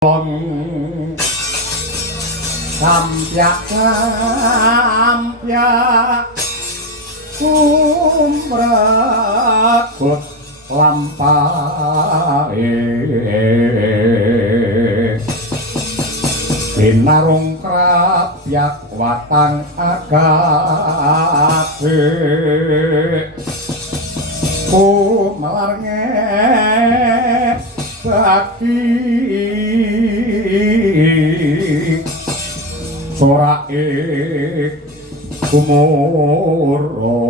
Sampyak kumrakut lampahe binarung krapyak watang agate kumalarnge bakti sorake kumoro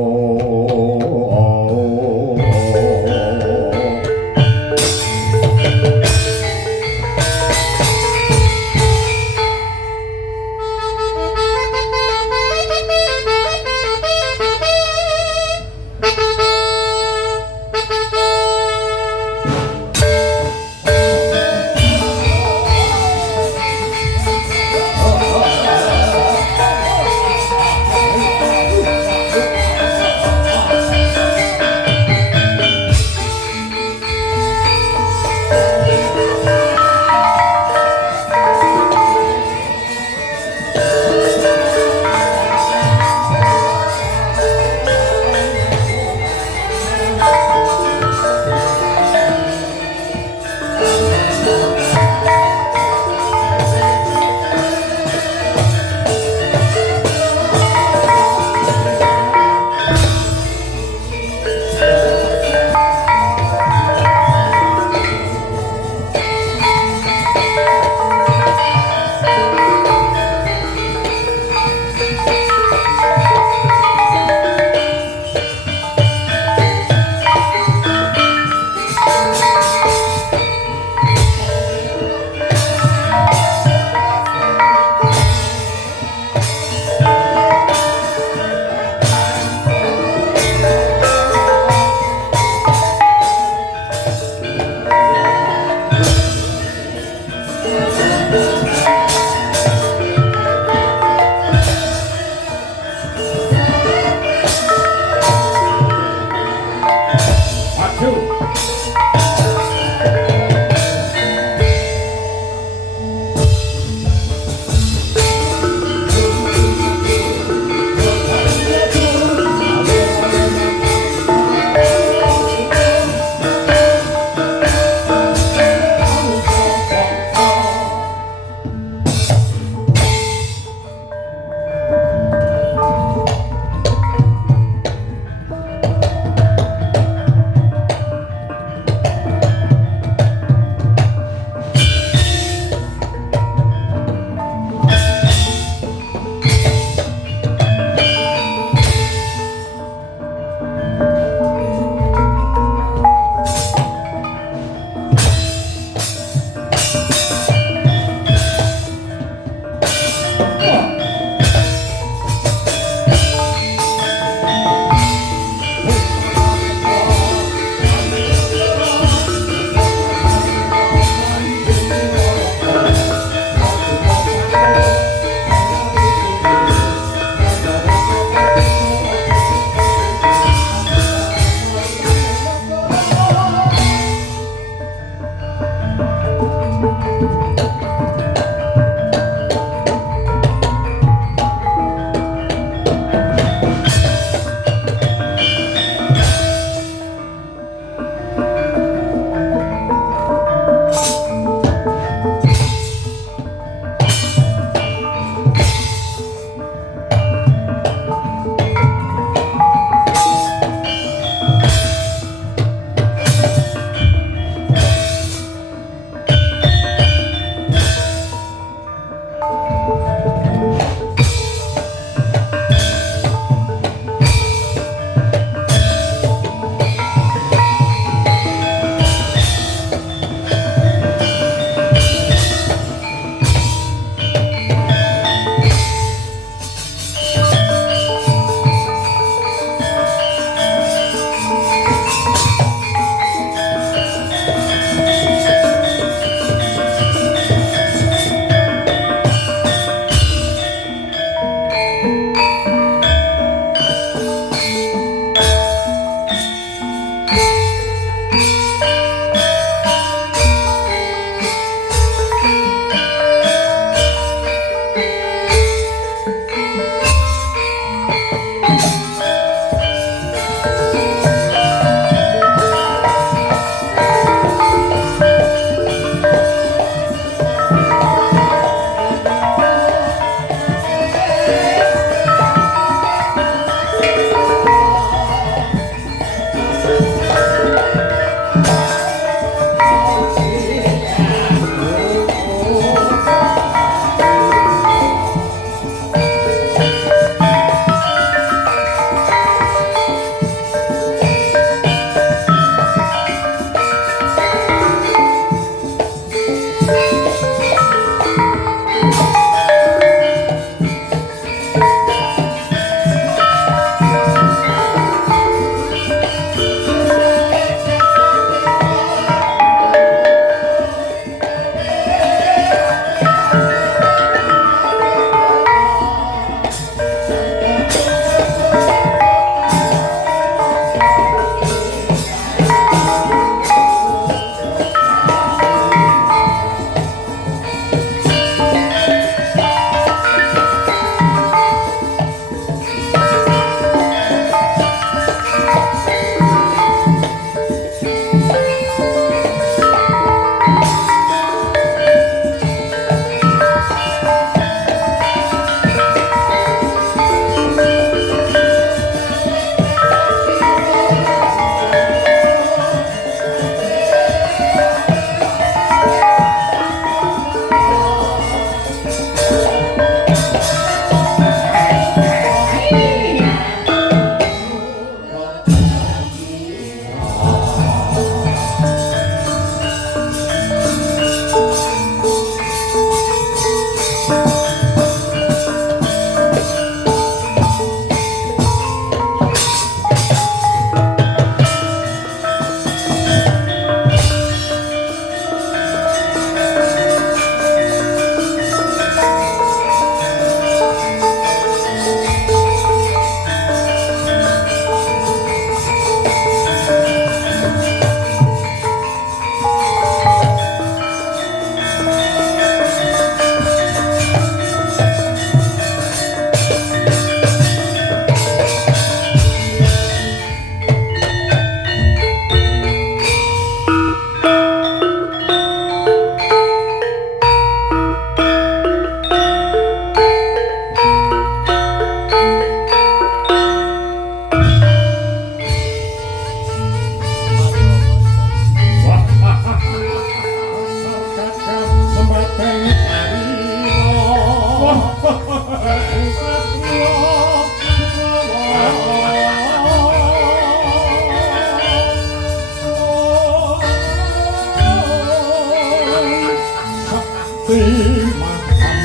Gusti Mahambara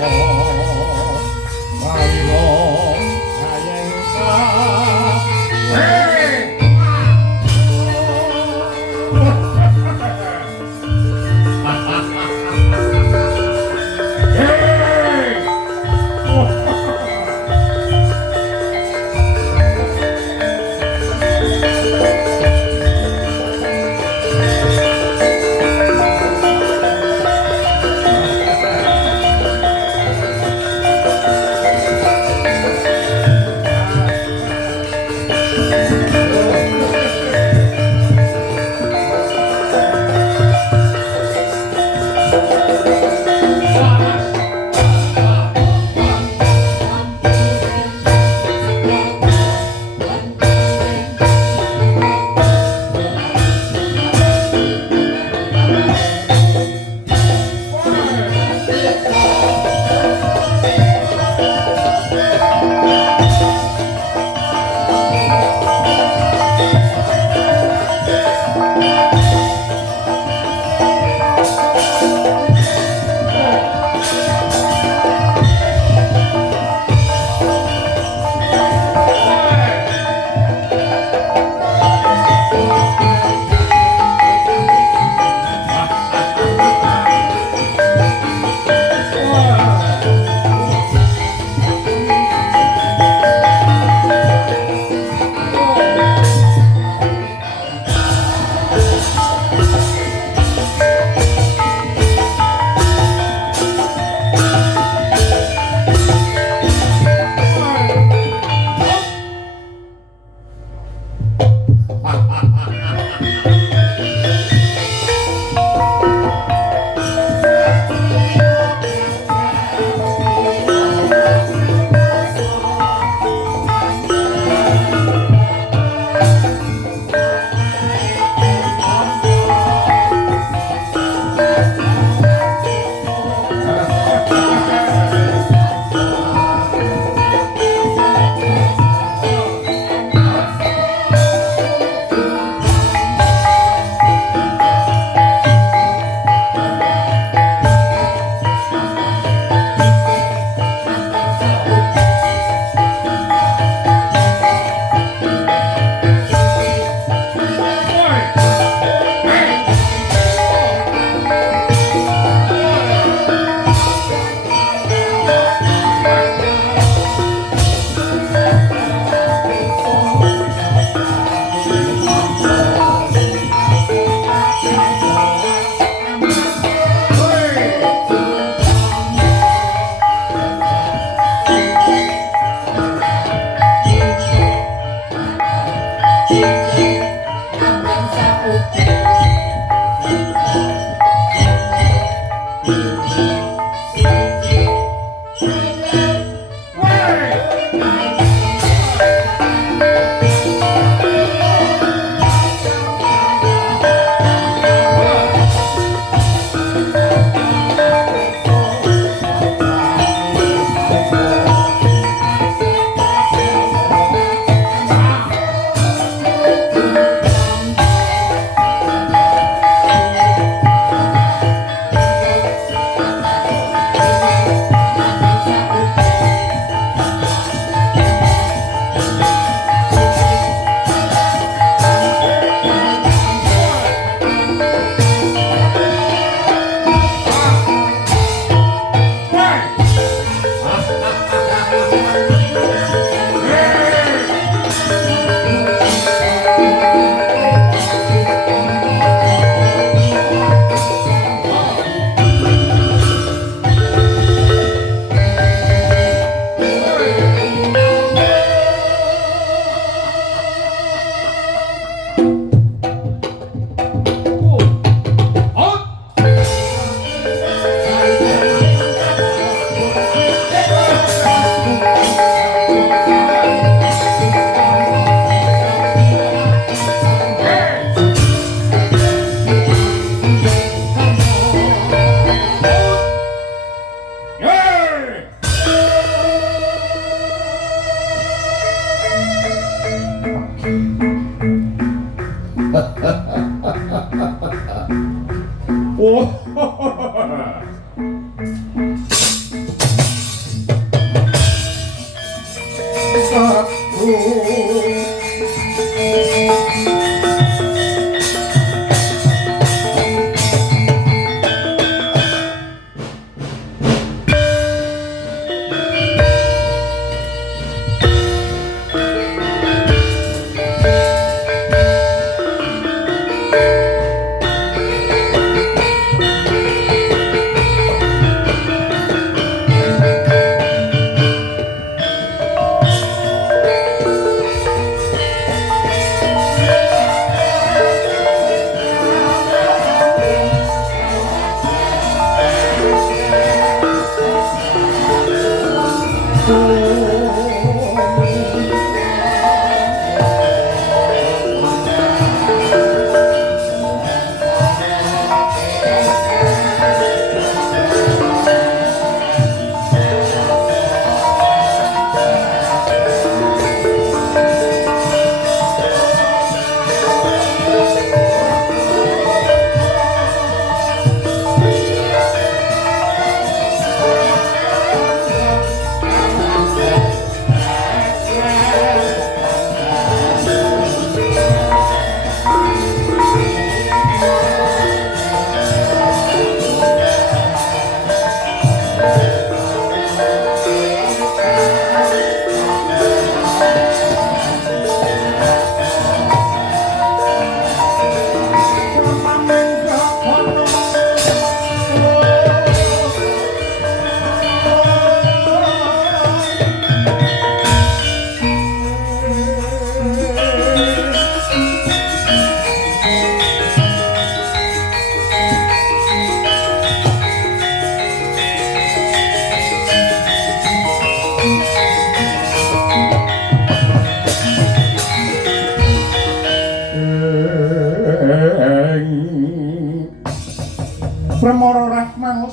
Rawira Hayeng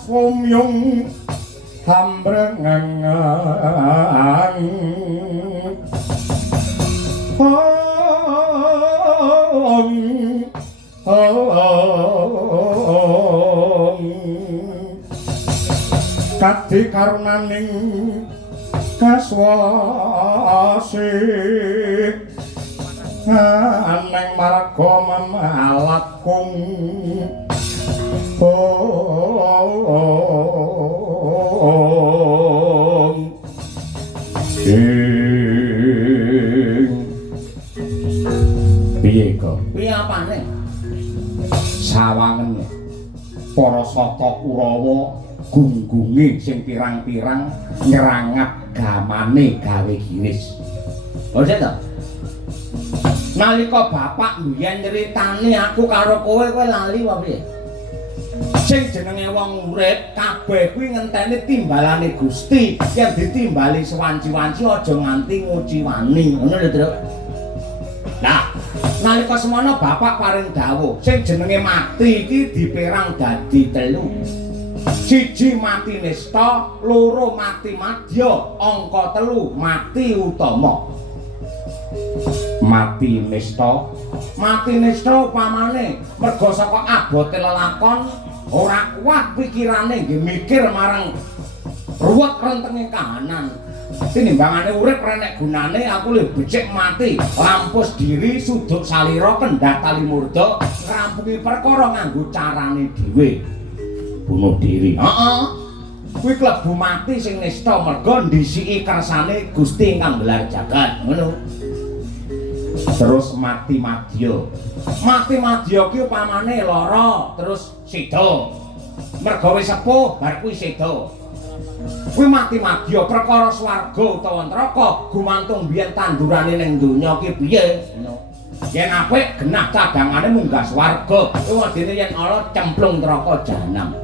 sumyung hambrengang kadhe karunaning kaswasi aneng marga mamalakung piye kok piye apane sawangen para sata Kurawa gunggunge sing pirang-pirang nyerangat gamane gawe giris. Oh to. Nalika bapak mbiyen nyritani aku karo kowe lali apa piye? Sing jenenge wong urip kabeh kuwi ngenteni timbalane Gusti. Yen ditimbali sewanci-wanci aja nganti nguci wani. Ngono lho, Tru. Nah, nalika semono bapak paring dawuh, sing jenenge mati iki diperang dadi 3. Siji mati nista, loro mati madya, angka 3 mati utama. Mati nista upamane merga saka abote lelakon ora kuat pikirane nggih mikir marang ruwet rentenge kahanan. Tinimbangane urip renek gunane aku luwih becik mati, lampus diri suduk salira kendhat tali murda, ngrampungi perkara nganggo carane dhewe. Bunuh diri. Heeh. Kuwi klebu mati sing nista merga ndisiki kersane Gusti ingkang gelar jagat. Ngono. Terus mati madya. Mati madya ki upamane lara terus seda. Merga wis sepuh bar kuwi seda. Kuwi mati madya perkara swarga utawa neraka gumantung biyen tandurane ning donya ki piye. Yen apik genah cadangane munggah swarga, wadene yen ala cemplung neraka jahanam.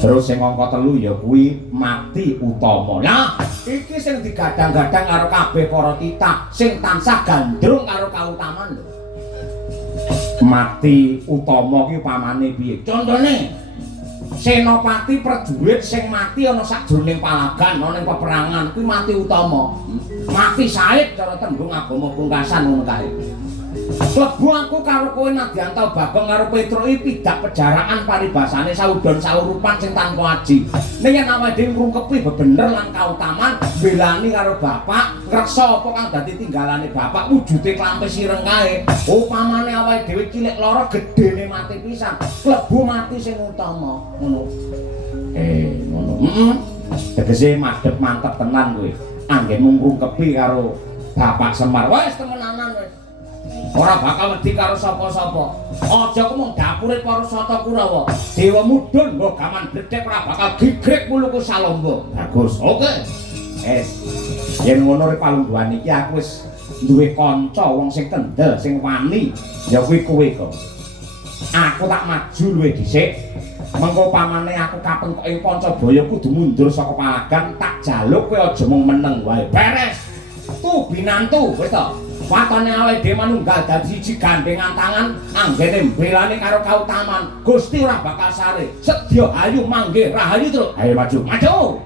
Terus sing angka 3 ya kuwi mati utama. Lah, iki sing digadang-gadang karo kabeh para titah sing tansah gandrung karo kautaman lho. Mati utama ki upamane piye? Contone senopati prajurit sing mati ana sajroning palagan, ana ning peperangan kuwi mati utama. Mati said cara tembung agama pungkasan ngono kae. Klebu aku karo kowe Nadianto Bagong karo Petro iki pidak pejaraan paribasane saudon saurupan sing tanpa aji. Ning yen awake dhewe ngrungkepi bebener lan kautaman, belani karo bapak, ngreksa apa kang dadi tinggalane bapak wujude klampes ireng kae. Upamane awake dhewe cilik lara gedene mati pisan, klebu mati sing utama. Ngono. Ngono. Tegese madhep mantep tenan kowe. Anggenmu ngrungkepi karo Bapak Semar. Wes temenanan wes. Ora bakal wedi karo sapa-sapa. Aja ku mung dapure para sata Kurawa. Dewa mudhun mbok gaman bledhek ora bakal gigrek muluku salomba. Bagus. Oke. Yen ngono rek palungguhan iki aku wis duwe kanca wong sing kendel, sing wani. Ya kuwi kowe kok. Aku tak maju luwih dhisik. Mengko pamane aku kapengkok ing Pancabaya kudu mundur saka palagan, tak jaluk kowe aja mung meneng wae. Beres. Tu binantu, wis to. Watane awake dhewe manunggal dadi siji gandengan tangan, anggene mbelane karo kautaman. Gusti ora bakal sare. Sedya ayu mangke rahayu terus. Ayo maju. Maju.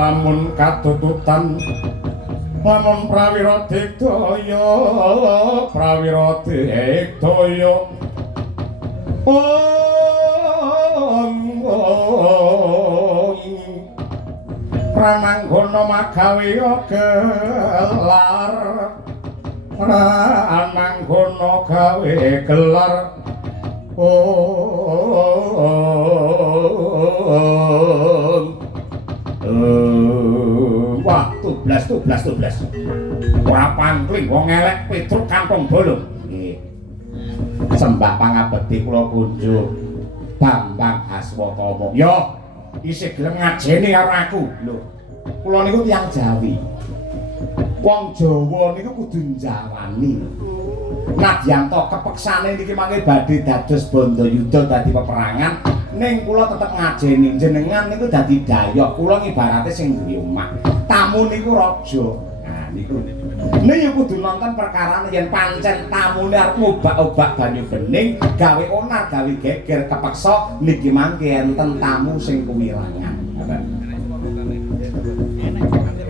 Lamun katututan lamun prawira digdaya prananggana magawe gelar prananggana gawe gelar wah, tublas. Ora pangling wong elek Petruk kampung bolong. Nggih. Sembah pangabekti kula kunjuk Bambang Haswatama. Yo, isih gelem ngajeni karo aku. Lho, kula niku tiyang Jawi. Wong Jawa niku kudu njawani. Nadyan to kepeksane niki mangke badhe dados Bandayuda dadi peperangan. Ning kula tetep ngajeni jenengan niku dadi dayok, kula ngibarate sing duwe omah. Tamu niku raja. Nah niku. Nek kudu nonton perkarane yen pancen tamune arep ngobak-obak banyu bening, gawe onar, gawe geger kepeksa niki mangke enten tamu sing kuwirangan.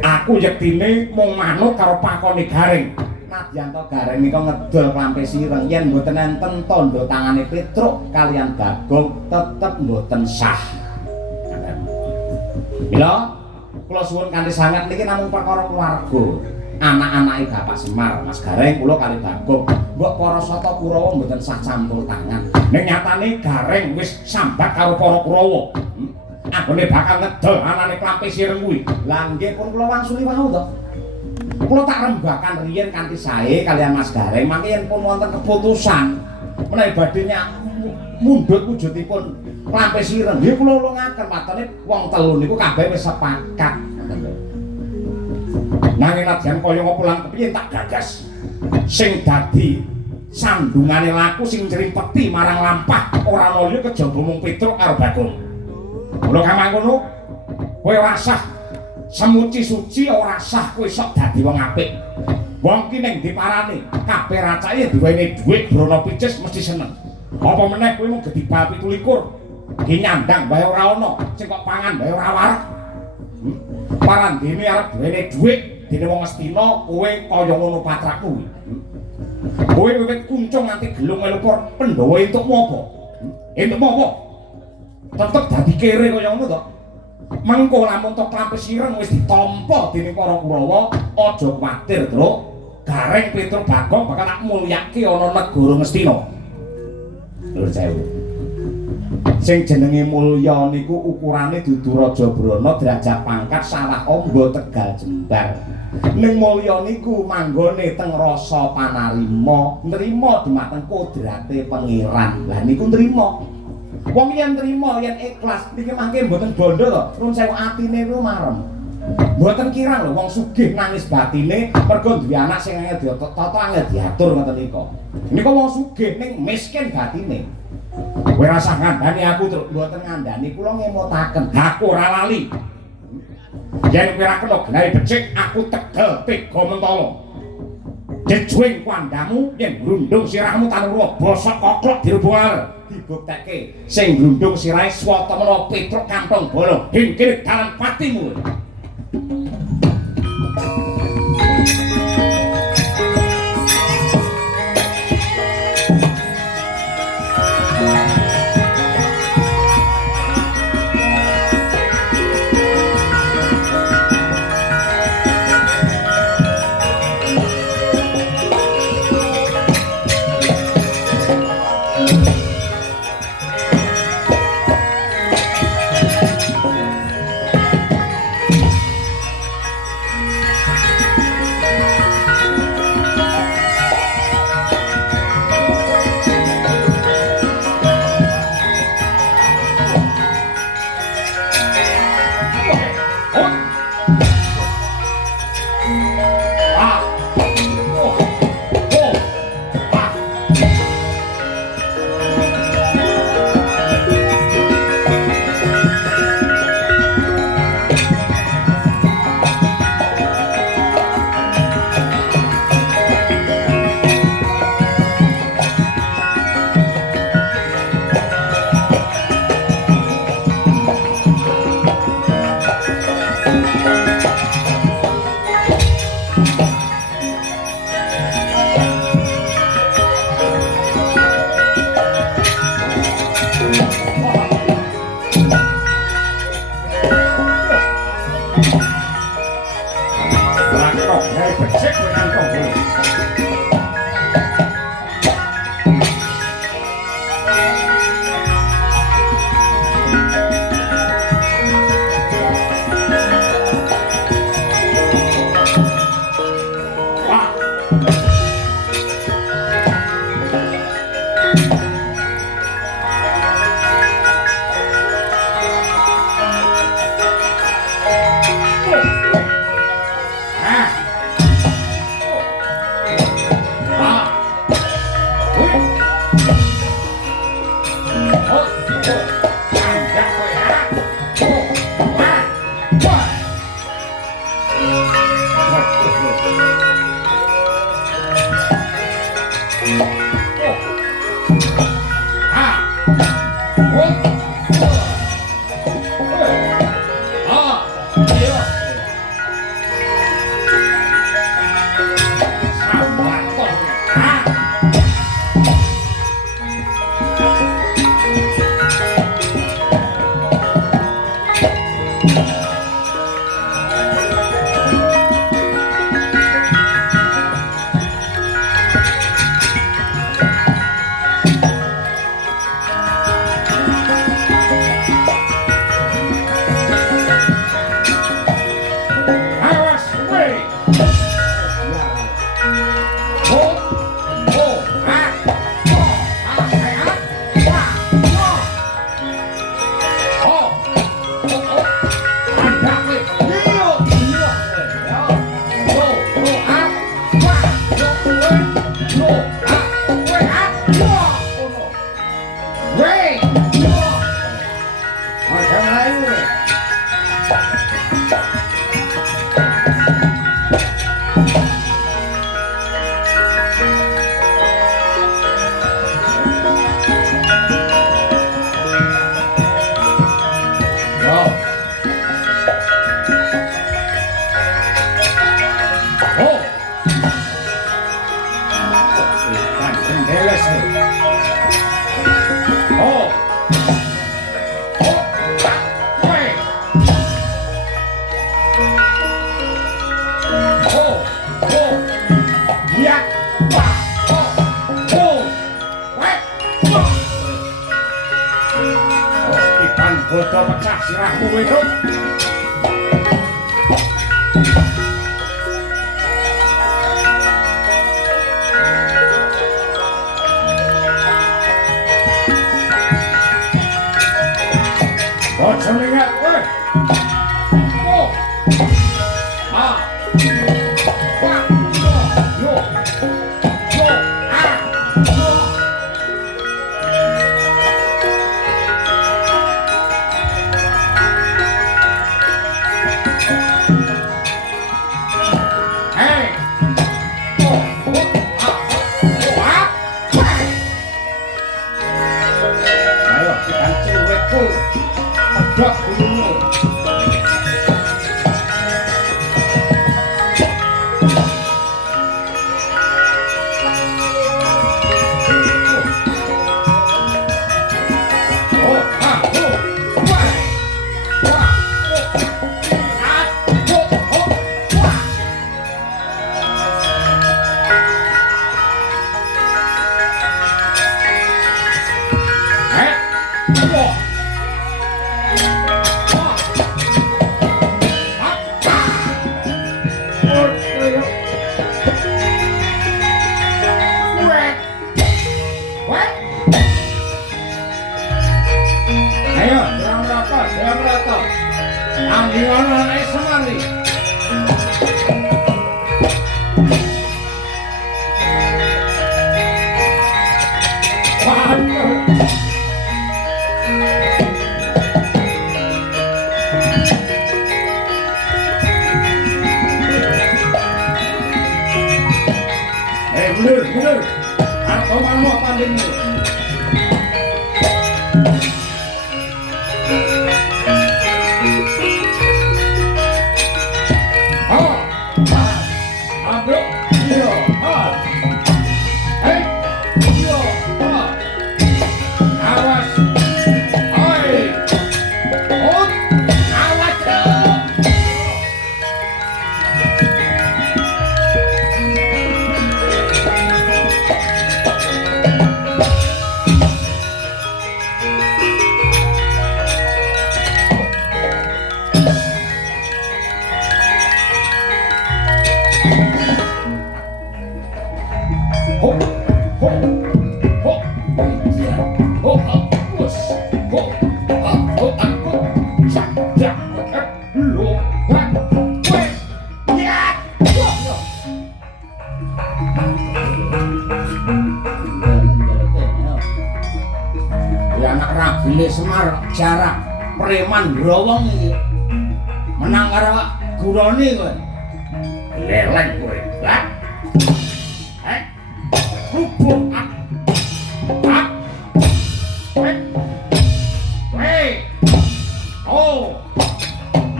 Aku yektine mung manut karo pakone Gareng. Nadyan to Gareng nika ngedol klampe sireng yen mboten enten tandha tangane Petruk kalian Bagong tetep mboten sah. Mila kula suwun kanthi sanget niki namung perkara keluarga. Anak-anake Bapak Semar, Mas Gareng kula kali Bagong. Mbok para Sata Kurawa mboten sah campur tangan. Ning nyatane Gareng wis sambat karo para Kurawa. Anggone bakal ngedol anane klampe sireng kuwi. Lah nggih pun kula wangsuli wau to. Kula tak rembakan riyen kanthi sae kalian Mas Gareng mangke yen pun wonten keputusan menawi badhe mundhut wujudipun klampe sireng nggih kula ulungaken watone wong telu niku kabeh wis sepakat. Nanging nadyan kaya ngopo lan kepiye tak gagas sing dadi sandungane laku sing nyripeti marang lampah ora loyo kejaba mung Petruk karo Bagong. Mula kamangkono kowe ora sah semuci suci ora sah kowe sok dadi wong apik. Wong ki ning diparani kabeh racake duweni dhuwit brana picis mesti seneng. Apa meneh kowe mung gedhi bal 17 ki nyandang bae ora ana sing kok pangan bae ora wareg. Parandene arep duweni dhuwit dene wong Astina kowe kaya ngono patrakmu. Kowe wiwit kuncung nganti gelung melupur Pandhawa entukmu apa? Entukmu apa? Tetep dadi kere kaya ngono to. Mengko lamun to klampe sireng wis ditampa dening para Kurawa, aja kuwatir, Truk. Gareng Petruk Bagong bakal tak mulyake ana negara Ngastina. Lur sewu. Sing jenenge mulya niku ukurane dudu Raja Brana derajat pangkat salah amba Tegal Jembar. Ning mulya niku manggone teng rasa panarima, nrima dumateng kodrate pangeran. Lah niku nrima. Wong yen nrimo yen ikhlas niki mangke mboten bondo to. Nuwun sewu atine niku marem. Mboten kirang lho wong sugih nangis batine mergo duwe anak sing angel ditata angel diatur ngoten nika. Nika wong sugih ning miskin batine. Kowe rasah ngandani aku Truk, mboten ngandani kula ngemutaken. Aku ora lali. Yen kowe ora kena genahe becik aku tegel tega mentala. Jejuing kandamu yen grundung sirahmu tanura bosok koklok dirubungal. Dibuktekke sing grundung sirahe Swatamana Petruk Kampung Bolong dingkir dalan patimu. Hei becik kowe kantong kowe. Bodoh pecah sirahmu itu. Bodoh ingat, weh. Oh. Ah. Wah. Yo. Yo. Ah. Yo. Pedot dulu. Mundur. Aku mau tandingmu. Hop, hop, hop. Iya. Hop, bos. Hop, hop, hop. Sadak, lo, wes. Ya. Ya anak ragile Semar jarak preman growong iki. Menang karo gurone kowe. Leleng kowe. Lah. Rubuk ak. Ak. Weh. Oh.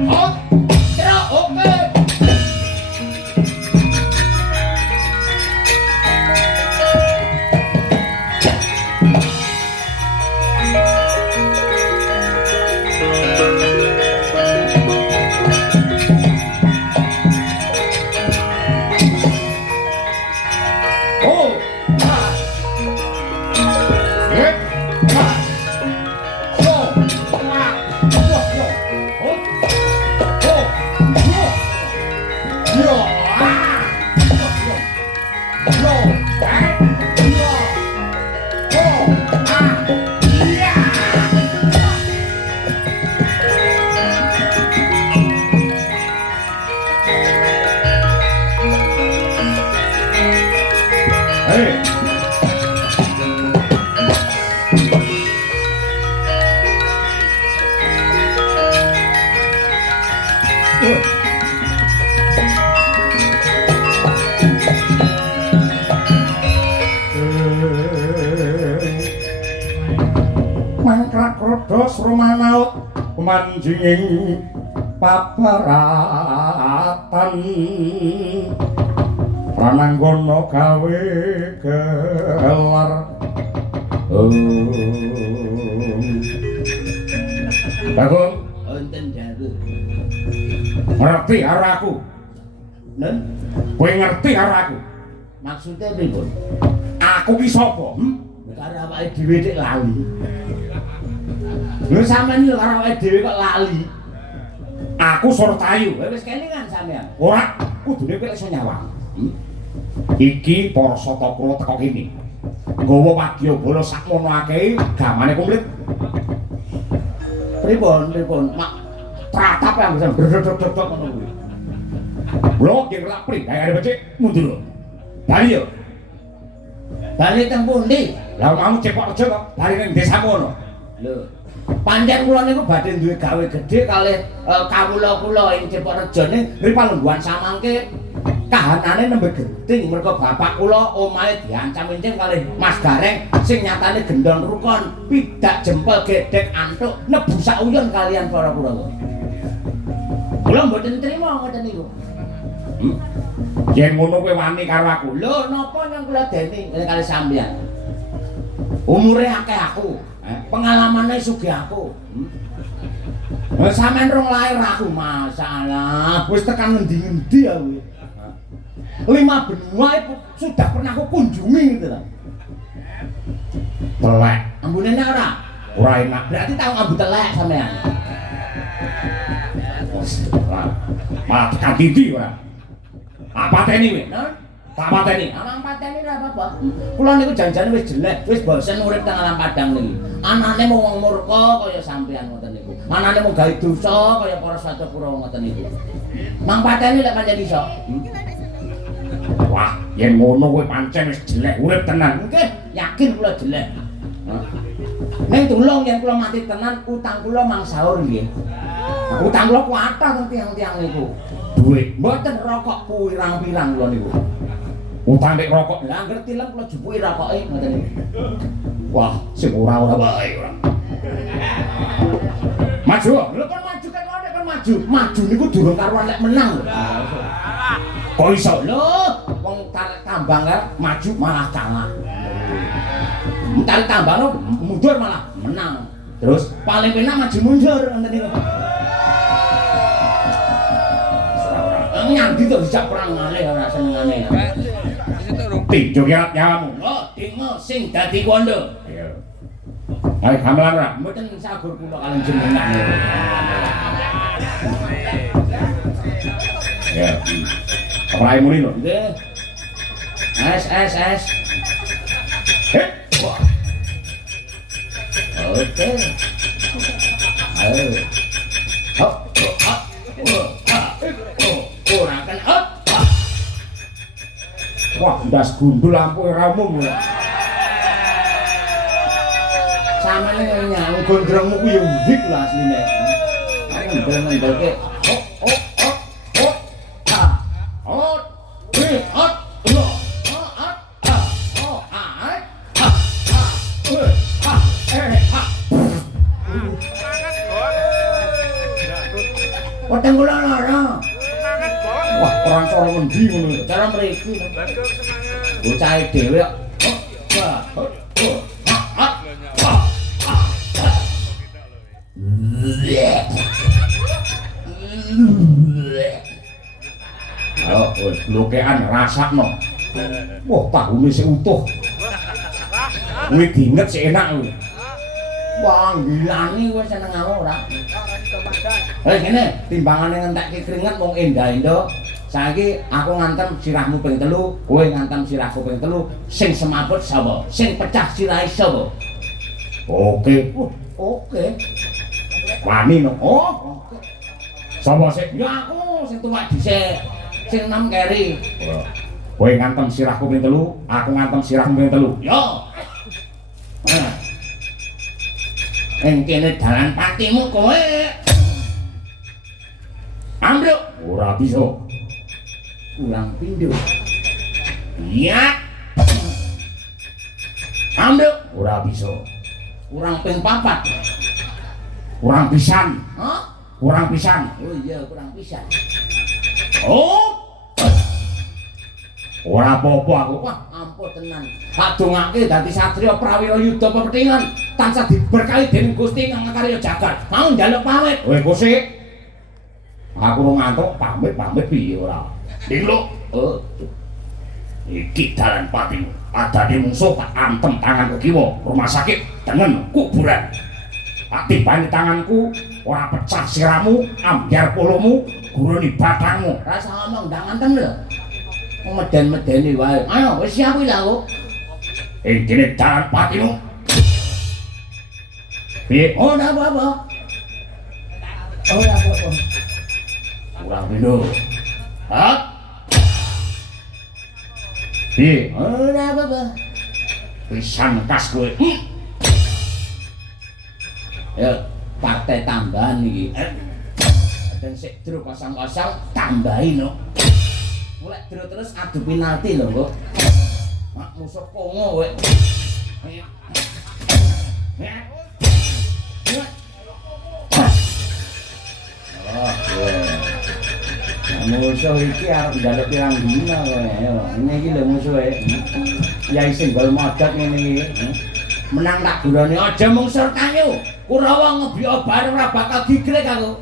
Oh. Kira oke. Mangkrak rodos Romanaut manjinging paparatan prananggana gawe gelar Bagong wonten dawuh ngerti karo aku nen kowe ngerti karo aku maksude pripun aku ki sapa karo awake dhewe nek lali lho sampean lho karo awake dhewe kok lali aku Surtayu wis kelingan sampean ora kudune kowe iso nyawang iki para Satapura teko kene nggawa wadyabala sakmono akeh gamane komplit pripun mak pratap yang bisa berdodok-dodok ngono kuwi blok yang lapri kaya becik mundur bali yo bali teng pundi lah mau cepok aja kok bali ning desa kono lho pancen kula niku badhe duwe gawe gedhe kalih kawula-kula ing Cepokrejo ning Ripalungguhan samangke kahanane nembe genting merga bapak kula omahe diancam-ancam kalih Mas Gareng sing nyatane gendon rukon pidak jempel gedhek antuk nebu sak uyon kalian para kula. Kula mboten trima ngoten niku. Yen ngono kowe wani karo aku. Lho napa yang kula deni kalih sampeyan? Umure akeh aku, pengalamane sugih aku. Wes sampean rong lair aku masalah. Wis tekan ngendi-endi aku. 5 benua itu sudah pernah aku kunjungi gitu lah. Telek. Ambune nek ora? Ora enak. Berarti tahu ambu telek sampean. Malah tekan titi ora. Apa teni kowe? Nah, tak pateni. amang pateni ora apa-apa. Kula niku janjane wis jelek, wis bosen urip teng alam padang niki. Anane mung wong murka kaya sampean ngoten niku. Anane mung gawe dosa kaya para Satapura ngoten niku. Mang pateni lek pancen iso. Wah, yen ngono kowe pancen wis jelek urip tenan. Nggih, yakin kula jelek. Ning tulung yen kula mati tenan utang kula mang sahur nggih. Utang kula kuatah teng tiang-tiang niku. Duit Mboten rokok pirang-pirang kula niku. utang nek rokok. Lah ngerti lem kula jupuki rokoke ngoten niku. Wah, sing ora-ora wae ora. Maju. Lho kan maju kan nek maju. Maju niku durung karuan lek menang lho. Kok iso? Lho, wong tarik tambang kan maju malah kalah. Tarik tambang mundur malah menang. Terus Paling penak maju mundur ngoten niku. Nyandi to dijak perang malih ora senengane. tinju kira nyawamu. Oh, dingo sing dadi kondo. Iya. Ayo gamelan ora? Mboten sagur kula kalih jenengan niku. Ya. Rai muni lho. Nggih. Es. Wah. Oke. Ayo. Hop. Ora kan hop. Wah, ndas gundul lampu ramung. Samane nyang gondrongmu ku ya ndik lah asline. Aku ndel-ndelke. Weteng kula lara. Wah, perang cara ngendi ngono. Cara mriki. Bocah dhewe kok. Ayo, wis blokean rasakno. Wah, tahune sik utuh. Kuwi diinget sik enak kuwi. Wah, ngilani kowe seneng ora. Kene timbangane ngentekke keringet wong endah-endah. Saiki aku ngantem sirahmu ping 3, kowe ngantem sirahku ping 3. Sing semaput sapa? Sing pecah sirahe sapa? Oke. Oke. Wani no. Oh, oke. Sapa sik? Ya aku sing tuwek dhisik. Sing 6 keri. Kowe ngantem sirahku ping 3, aku ngantem sirahmu ping 3. Yo. Ing kene dalan patimu kowe. Ambruk. Ora bisa. Kurang pindho. Iya. Ambruk. Ora bisa. Kurang ping 4. Kurang pisan. Hah? Kurang pisan. Oh iya, kurang pisan. Oh. Ora apa-apa aku. Wah, ampun tenan. Tak dongake dadi satriya prawira yuda pepethingan, tansah diberkahi dening Gusti kang karya jagat. Mau njaluk pamit. Kowe kusik. Aku ora ngantuk pamit piye ora. Dinglo. Oh. Iki dalan patimu. Adane mungsuh tak antem tanganku kiwa, rumah sakit tengen kuburan. Tak tibani tanganku, ora pecah siramu, ambyar polomu, guruni batangmu. Rasa ngomong ndang ngantem lho. Meden-medeni wae. Ayo wis siap iki lho aku. Ing kene dalan patimu. Piye? Oh, ndak apa-apa. Oh, ndak apa-apa. Kurang pindho. Hah? Piye? Oh, ndak apa-apa. Pisan kas kowe. Ya, partai tambahan iki. Dan sik dru 0-0 tambahin no. Mulai dru terus adu penalti lho, kok. Mak musuh Kongo kowe. Ayo. Oh, musuh iki arep njaluk pirang dina kowe. Ayo, ini iki lho musuhe. Yai Singgol Modok ngene iki. Menang tak gurane aja mung sur kayu. Kurawa ngebio bar ora bakal digrek aku.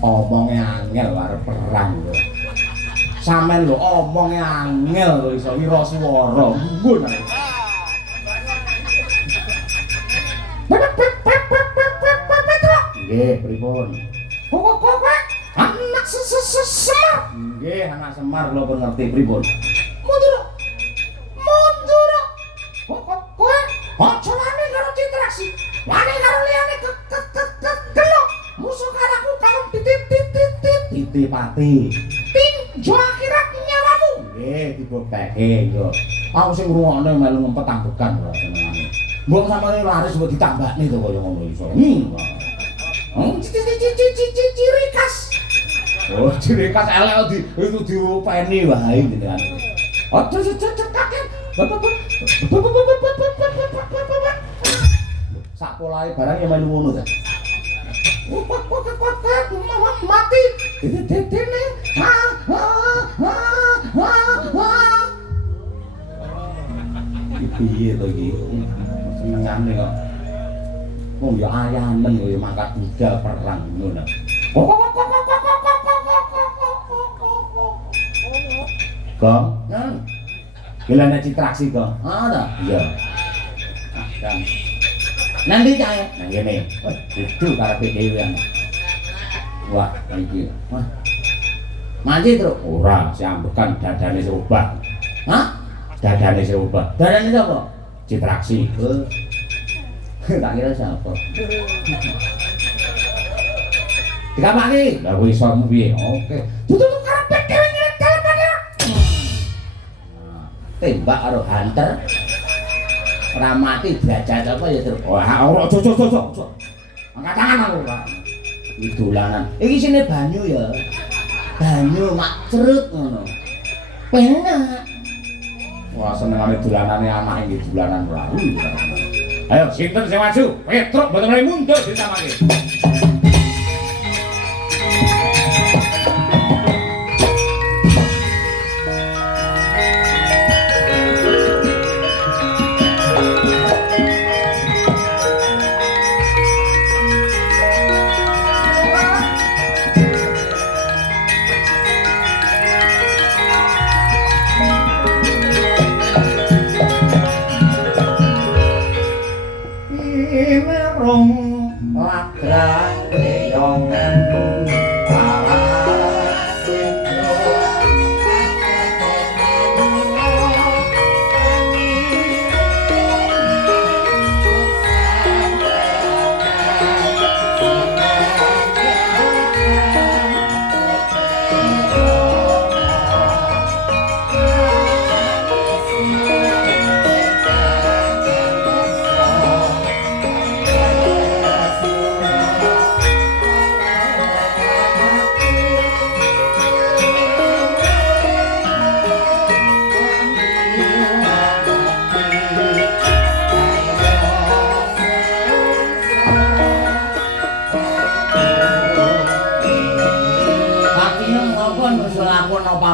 Omongnya angel arep perang lho. Sampeyan lho omongnya angel lho iso wira swara. Mbun. Nggih, pripun? Kok anak Semar. Nggih, anak Semar kula pun ngerti pripun. Mundur. Kowe aja wani karo Citraksi. Wani karo liyane kelok. Musuh karaku karo titipati. Tinjo akhirat nyawamu. Nggih, dibuktekke yo. Aku sing ngrungokne melu ngempet ambekan ora senengane. Mbok sampeyan laris mbok ditambakne to kaya ngono iso. Ciri khas. Oh, ciri khas elek itu diopeni wae jenengan. Aja cekake. polahe barang ya melu ngono ta. Mati. Dene. Piye to iki? Senengane kok. Wong ya ayamen kok ya mangkat budal perang ngono. Kong, gila citraksi kong. Ada? Iya. Nanti kae, nang kene. Itu karepe dhewe an. Wah, iki. Wah. Manci terus ora siambekan dadane sobah. Hah? Dadane sobah. Dadane sapa? Citraksi. Tak kira siapa. Dikamaki. Lah kuwi iso piye? Oke. Tutup karepe dhewe ngene telepane. Tembak karo hunter. Ora mati derajat apa ya terus. Wah, ora ojo. Angkat tangan aku, Pak. Iki dolanan. Iki sine banyu ya. Banyu mak cerut ngono. Penak. Wah, senengane dolanane anak iki dolanan ora. Ayo, sinten sing maju? Petruk mboten mrene mundur ditamake.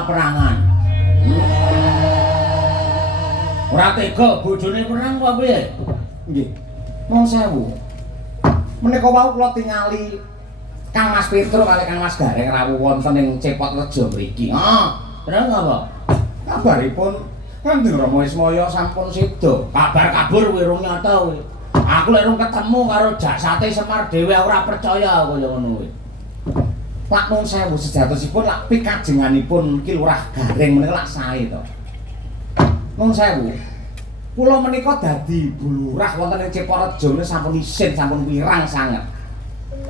Perangan. Ora tega bojone perang apa piye? Nggih. Nuwun sewu. Menika wau kula tingali Kang Mas Petruk kali Kang Mas Gareng rawuh wonten ing Cepot Rejo mriki. Heeh. Bener napa? Kabaripun Kanjeng Rama Ismaya sampun seda. Kabar kabur kuwi rung nyata kuwi. Aku lek rung ketemu karo jasate Semar dhewe ora percaya kaya ngono kuwi. Pak nuwun sewu sejatosipun lak pikajenganipun Ki Lurah Gareng menika lak sae to. Nuwun sewu. Kula menika dadi bulurah wonten ing Ceporejo menika sampun isin sampun wirang sanget.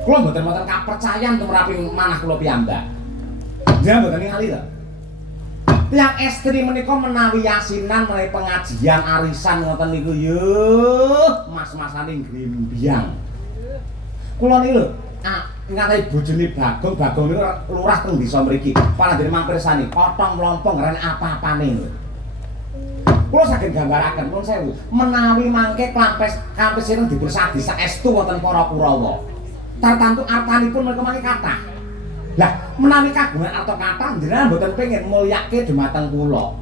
Kula mboten wonten kapercayan tumrapi manah kula piyambak. Nggih mboten ningali to. Tiyang estri menika menawi yasinan menawi pengajian arisan ngoten niku yuh mas-masane grimbyang. Kula niku lho ngatahi bojone Bagong niku lurah teng desa mriki. Panandene mangpirsani potong mlompong ngarani apa-apane lho. Kula saged gambaraken nuwun sewu, menawi mangke kampesipun dipun sadi saestu wonten para Kurawa. Tartamtu artanipun menika mangke kathah. Lah menawi kagungan arta kathah njenengan mboten pengin mulyake dhumateng kula.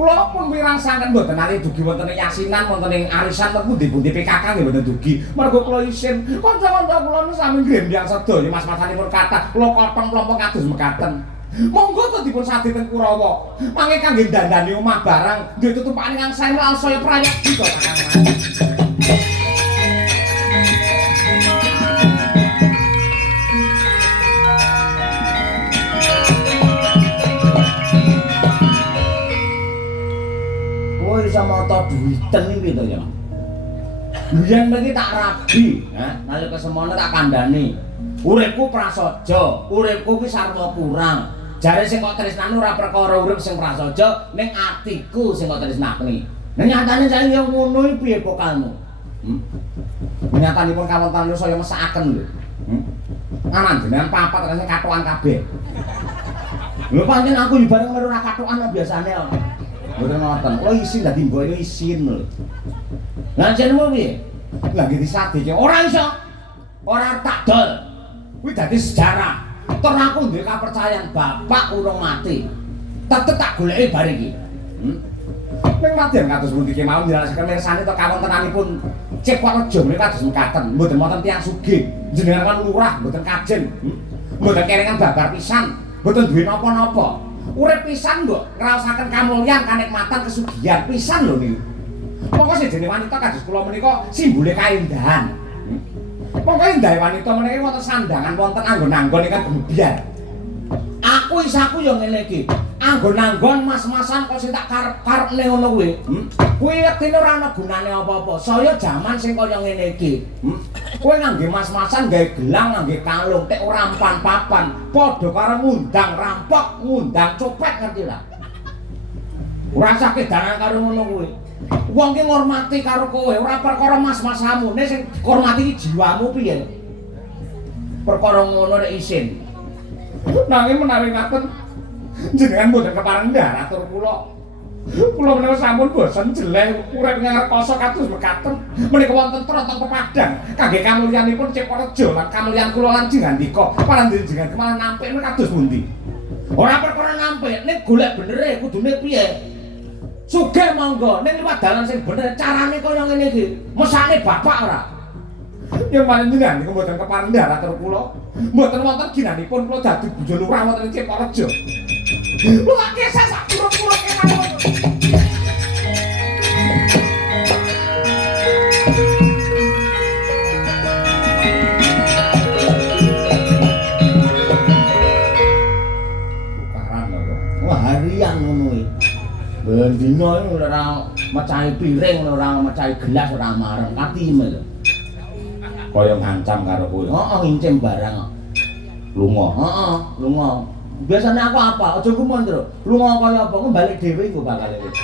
Kula pun wirang sanget mboten nate dugi wonten ing yasinan wonten ing arisan ten pundi-pundi PKK nggih mboten dugi. Mergo kula isin kanca-kanca kula niku sami grembyang sedaya mas-masanipun kathah. Kula kothong mlompong kados mekaten. Monggo to dipun sadi teng Kurawa. Mangke kangge dandani omah barang duwe tutupan ingkang sae lan saya prayogi to Kakang Mas. Kowe iso mata duwiten iki to ya. Biyen mriki tak rabi, nalika semono tak kandhani. Uripku prasaja, uripku ki sarwa kurang. Jare sing kok tresnani ora perkara urip sing prasaja, ning atiku sing kok tresnani. Ning nyatane saiki yo ngono iki piye pokalmu? Nyatanipun kawontenan saya mesakaken lho. Anan jenengan papat rasane katokan kabeh. Lho pancen aku yo bareng karo ora katokan biasane kok. Mboten ngoten. Kula isin dadi mboyo isin lho. Lah jenengmu piye? Lah nggih disadike ora iso. Ora tak dol. Kuwi dadi sejarah. Tur aku duwe kapercayan bapak urung mati. Tetep tak goleki bar iki. Ning madyan kados pundi kemawon dirasakaken mirsani to kawontenanipun Cepareja menika kados mekaten. Mboten wonten tiyang sugih. Jenengan kan lurah mboten kajen. Mboten kerengan babar pisan. Mboten duwe napa-napa. Urip pisan mbok ngraosaken kamulyan, kanikmatan, kesugihan pisan lho niku. Monggo sejene wanita kados kula menika simbole kaendahan. Monggo endahe wanita menika wonten sandangan, wonten anggon-anggon ingkang gemebyar. Aku isaku yo ngene iki. Anggon-anggon mas-masan kok sing tak karep-karepne ngono kuwi. Kuwi yektine ora ana gunane apa-apa. Saya jaman sing kaya ngene iki. Kowe ngangge mas-masan gawe gelang, ngangge kalung, tek ora ampan-papan. Padha karo ngundang rampok, ngundang copet ngerti lah. Ora sakit dalan karo ngono kuwi. Wong ki ngormati karo kowe, ora perkara mas-masamu, nek sing dihormati iki jiwamu piye. Perkara ngono nek isin. Nanging menawi ngaten jenengan mboten kepareng ndharat tur kula. Kula menawa sampun bosen jeleh urip ngarekoso kados mekaten. Menika wonten trontong pepadang kangge kamulyanipun Cepareja lan kamulyan kula lan jingandika. Panjenengan kemawon nampik kados pundi? Ora perkara nampik, nek golek benere kudune piye? Sugih monggo, nek liwat dalan sing bener carane kaya ngene iki. Mesane bapak ora. Yen panjenengan niku mboten kepareng ndharat tur kula. Mboten wonten ginanipun kula dadi bojo lurah wonten Cepareja. Lha kesah sak pura-pura kemawon. Tukaran lho. Wah harian ngono iki. Ben dina ora mecahi piring, ora mecahi gelas, ora mareng katime lho. Kaya ngancam karo kowe. Heeh, ngincim barang. Lunga. Heeh, lunga. Biasane aku apa? Aja kumandra. Lunga kaya apa? Balik dhewe iku bakal wis.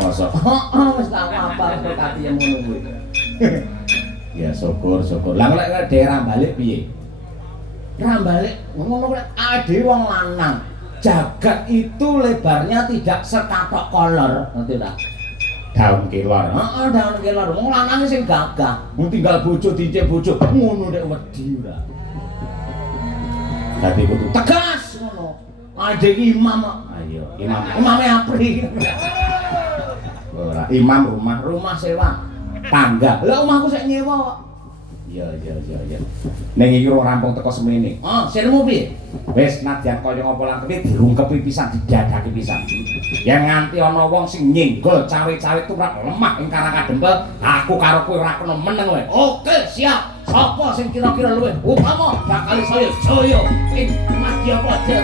Mosok. Heeh, wis tak apa kok katiye ngono kuwi. Ya syukur. Lah nek daerah balik piye? Ora balik ngono kuwi ade wong lanang. Jagat itu lebarnya tidak sekatok kolor, ngerti tak? Daun kelor. Heeh, daun kelor. Wong lanange sing gagah. Mung tinggal bojo dicek bojo. Ngono nek wedi ora. Dadi kudu tegas ngono. Ade imam. Ayo, imame apri. Ora, imam rumah sewa. Tangga. Lah omahku sik nyewa kok. Iya. Ning iki ora rampung teko semene. Sirmu piye? Wis nadyan kaya ngapa lan kepi dirungkepi pisan, didadake pisan. Yen nganti ana wong sing nyenggol cawe-cawe turak lemah ing Karangkadempel, aku karo kowe ora kena meneng kowe. Oke, siap. Sapa sing kira-kira luwih utama bakal saya jaya ing Madya Praja.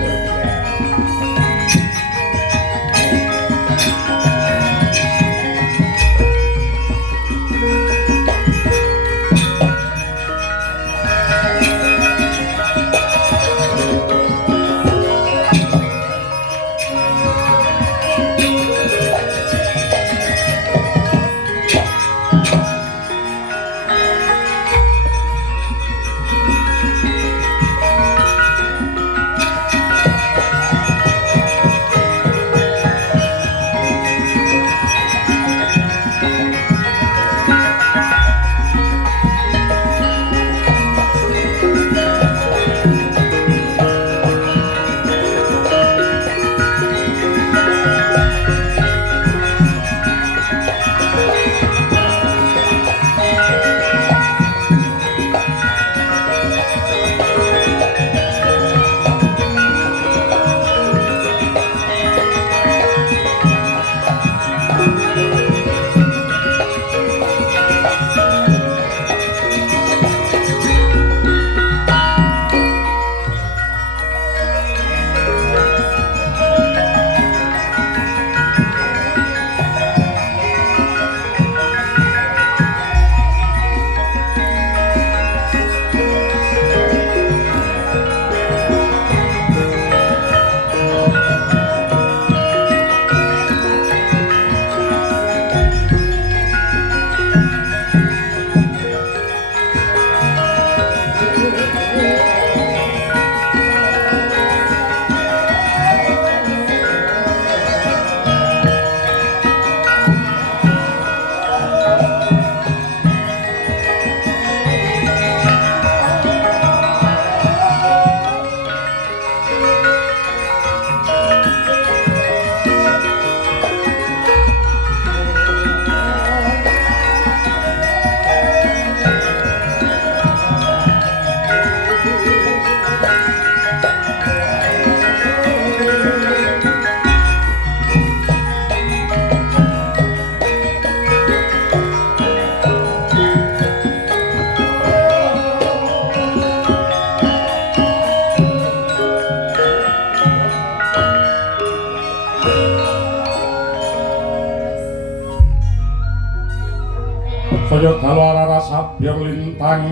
saya dalu arara sabya lintang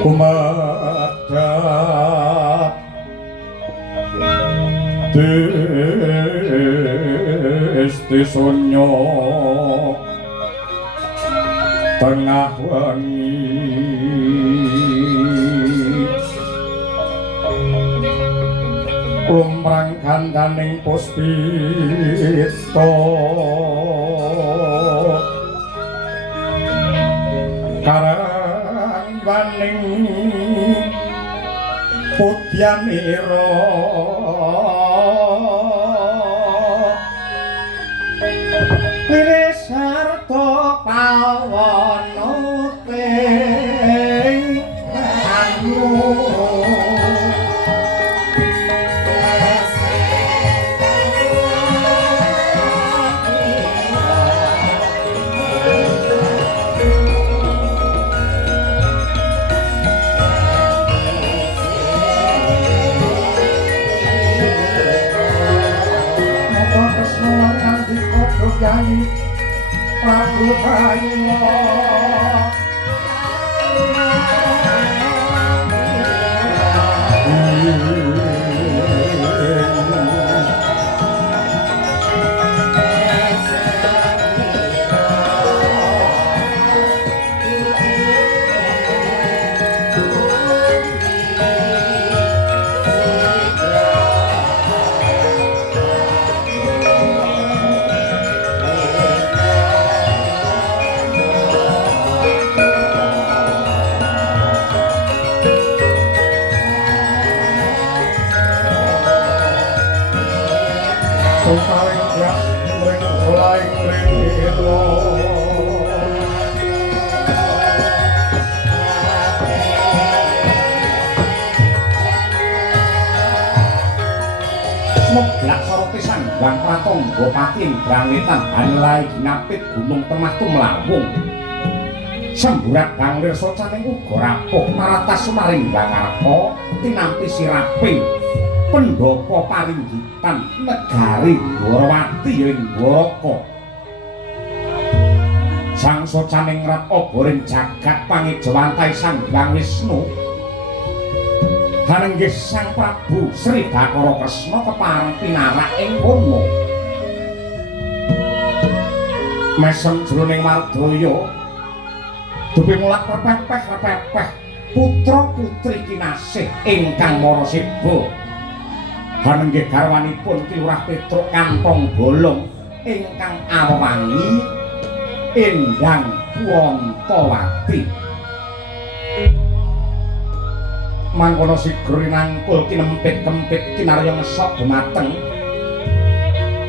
kumadhat Desti sonyo tengah wengi lumrang kandaning puspita karangganing putyanira Wirisarta pawana ping anu Jani Prabu Bayo Bang Pratangga Pati Brangetan Hanlai ginapit gunung temah tumlawung semburat banglir socaning uga rapuh maratas sumaring bangarta tinampi siraping pendhapa paringgitan negari Dwarawati ya ing Dwaraka sang socaning rat oboring jagat pangijawantai Sang Hyang Wisnu Hanenggih Sang Prabu Sri Bathara Kresna kepareng pinarak ing kono. Mesem jroning Mardaya dupi mulak repepeh putra putri kinasih ingkang Marasiba. Hanenggih garwanipun Ki Lurah Petruk Kantong Bolong ingkang awangi Endang Kuwantawati. Mangkono sigra rinangkul kinempit-kempit kinarya ngesok dumateng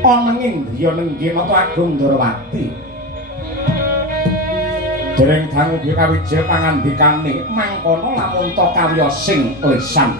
ana ing griya Nenggih Nata Agung Ndrawati. Dereng dangu kawijil pangandikane mangkono lamun ta kawiyosing lisan.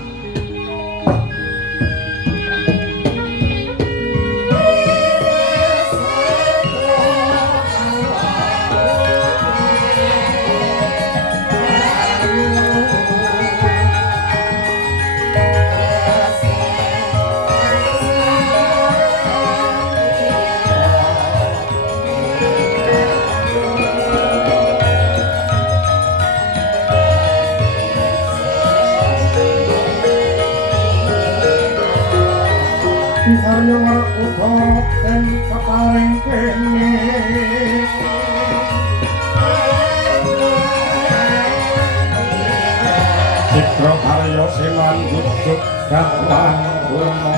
Karya Werkuta ten keparing kene Citra karya silan wujud gawang guna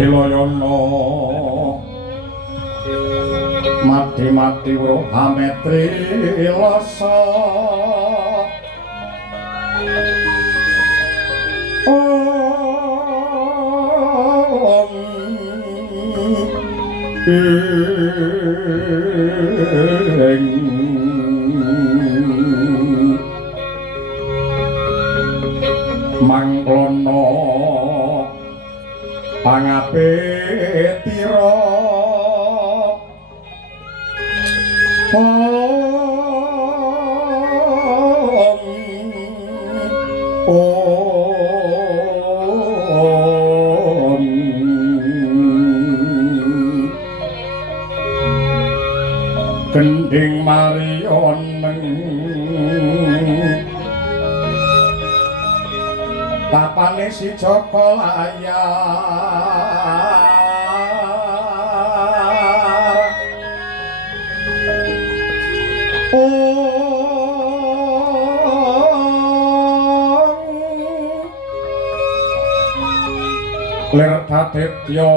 Wilayana mati-mati Wrohametri lasa mangklana pangapetira Gending marioneng tapane si Joko layar ler Dadetya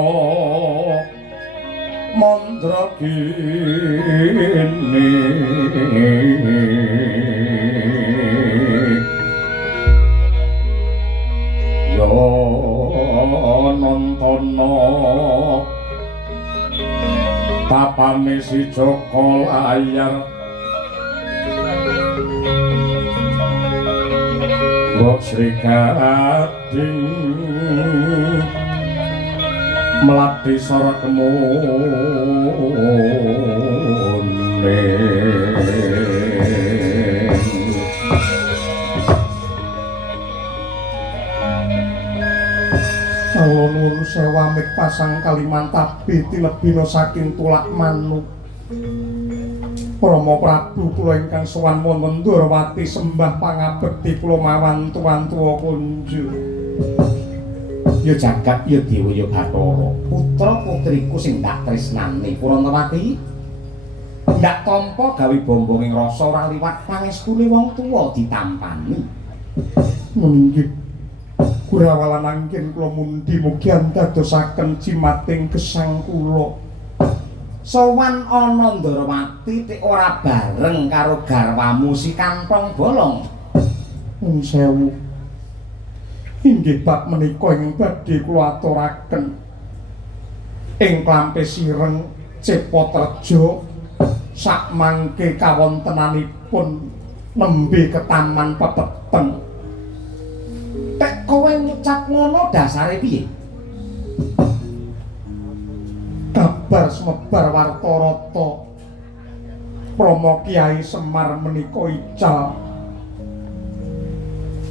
mandra kene yo nontono papane si Joko layar Mbok Sri Gading melati sora kemune Alon sewa mik pasang Kalimantabi tinebina saking tulak manuk Rama Prabu kula ingkang sowan wonten Ndorowati sembah pangabekti kula mawan tuwan-tuwa kunjuk Ya jagat ya dewa ya Bathara putra putriku sing ndak tresnani Purantawati ndak tampa gawe bombonging rasa ora liwat pangestune wong tuwa ditampani nggih Kurawalan anggen kula mundi mugi andadosaken cimating gesang kula sowan ana Ndorowati tik ora bareng karo garwamu si Kantong Bolong Nun sewu inggih bab menika ing badhe kula aturaken ing klampe sireng Cepotrejo sakmangke kawontenanipun nembe ketaman pepeteng tek kowe ngucap ngono dasare piye kabar semebar warta-rata Rama Kyai Semar menika ical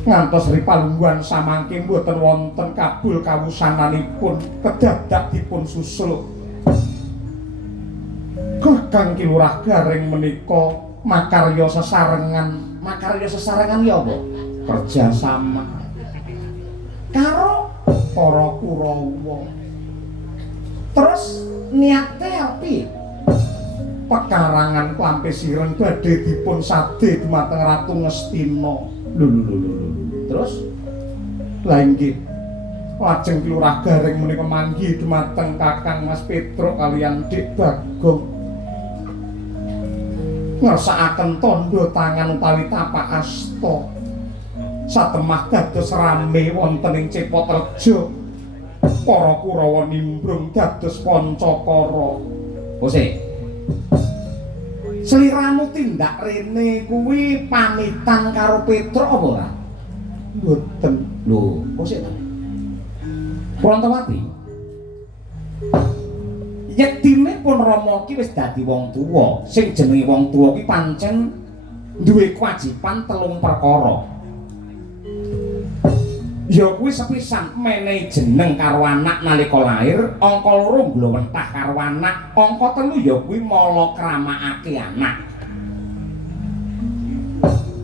ngantos ripalungguhan samangke mboten wonten kabul kawusananipun kedadak dipun susul Kakang Ki Lurah Garing menika makarya sesarengan ya apa kerjasama karo para Kurawa terus niate api pekarangan klampe sireng badhe dipun sadhe dumateng Ratu Ngastina lho terus lha inggih lajeng Ki Lurah Garing menika manggi dumateng Kakang Mas Petruk kaliyan Dik Bagong ngersakaken tandha tangan utawi tapak asta satemah dados rame wonten ing Cepotrejo para Kurawa nimbrung dados pancakara Ose sliramu tindak rene kuwi pamitan karo Petruk apa ora mboten lho Ose ta Purantawati yektine pun Rama ki wis dadi wong tuwa sing jenenge wong tuwa ki pancen duwe kewajiban telung perkara ya kuwi sepisan menehi jeneng karo anak nalika lair, angka 2 glowentah karo anak, angka 3 ya kuwi mala kramakake anak.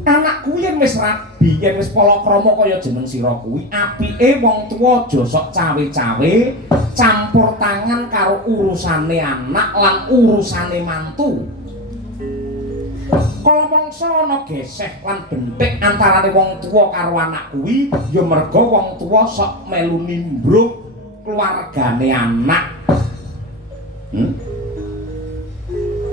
Anak kuwi yen wis rabi, yen wis palakrama kaya jeneng sira kuwi, apike wong tuwa aja sok cawe-cawe campur tangan karo urusane anak lan urusane mantu. Kala mangsa ana geseh lan bentik antarane wong tuwa karo anak kuwi ya merga wong tuwa sok melu nimbrung keluargane anak.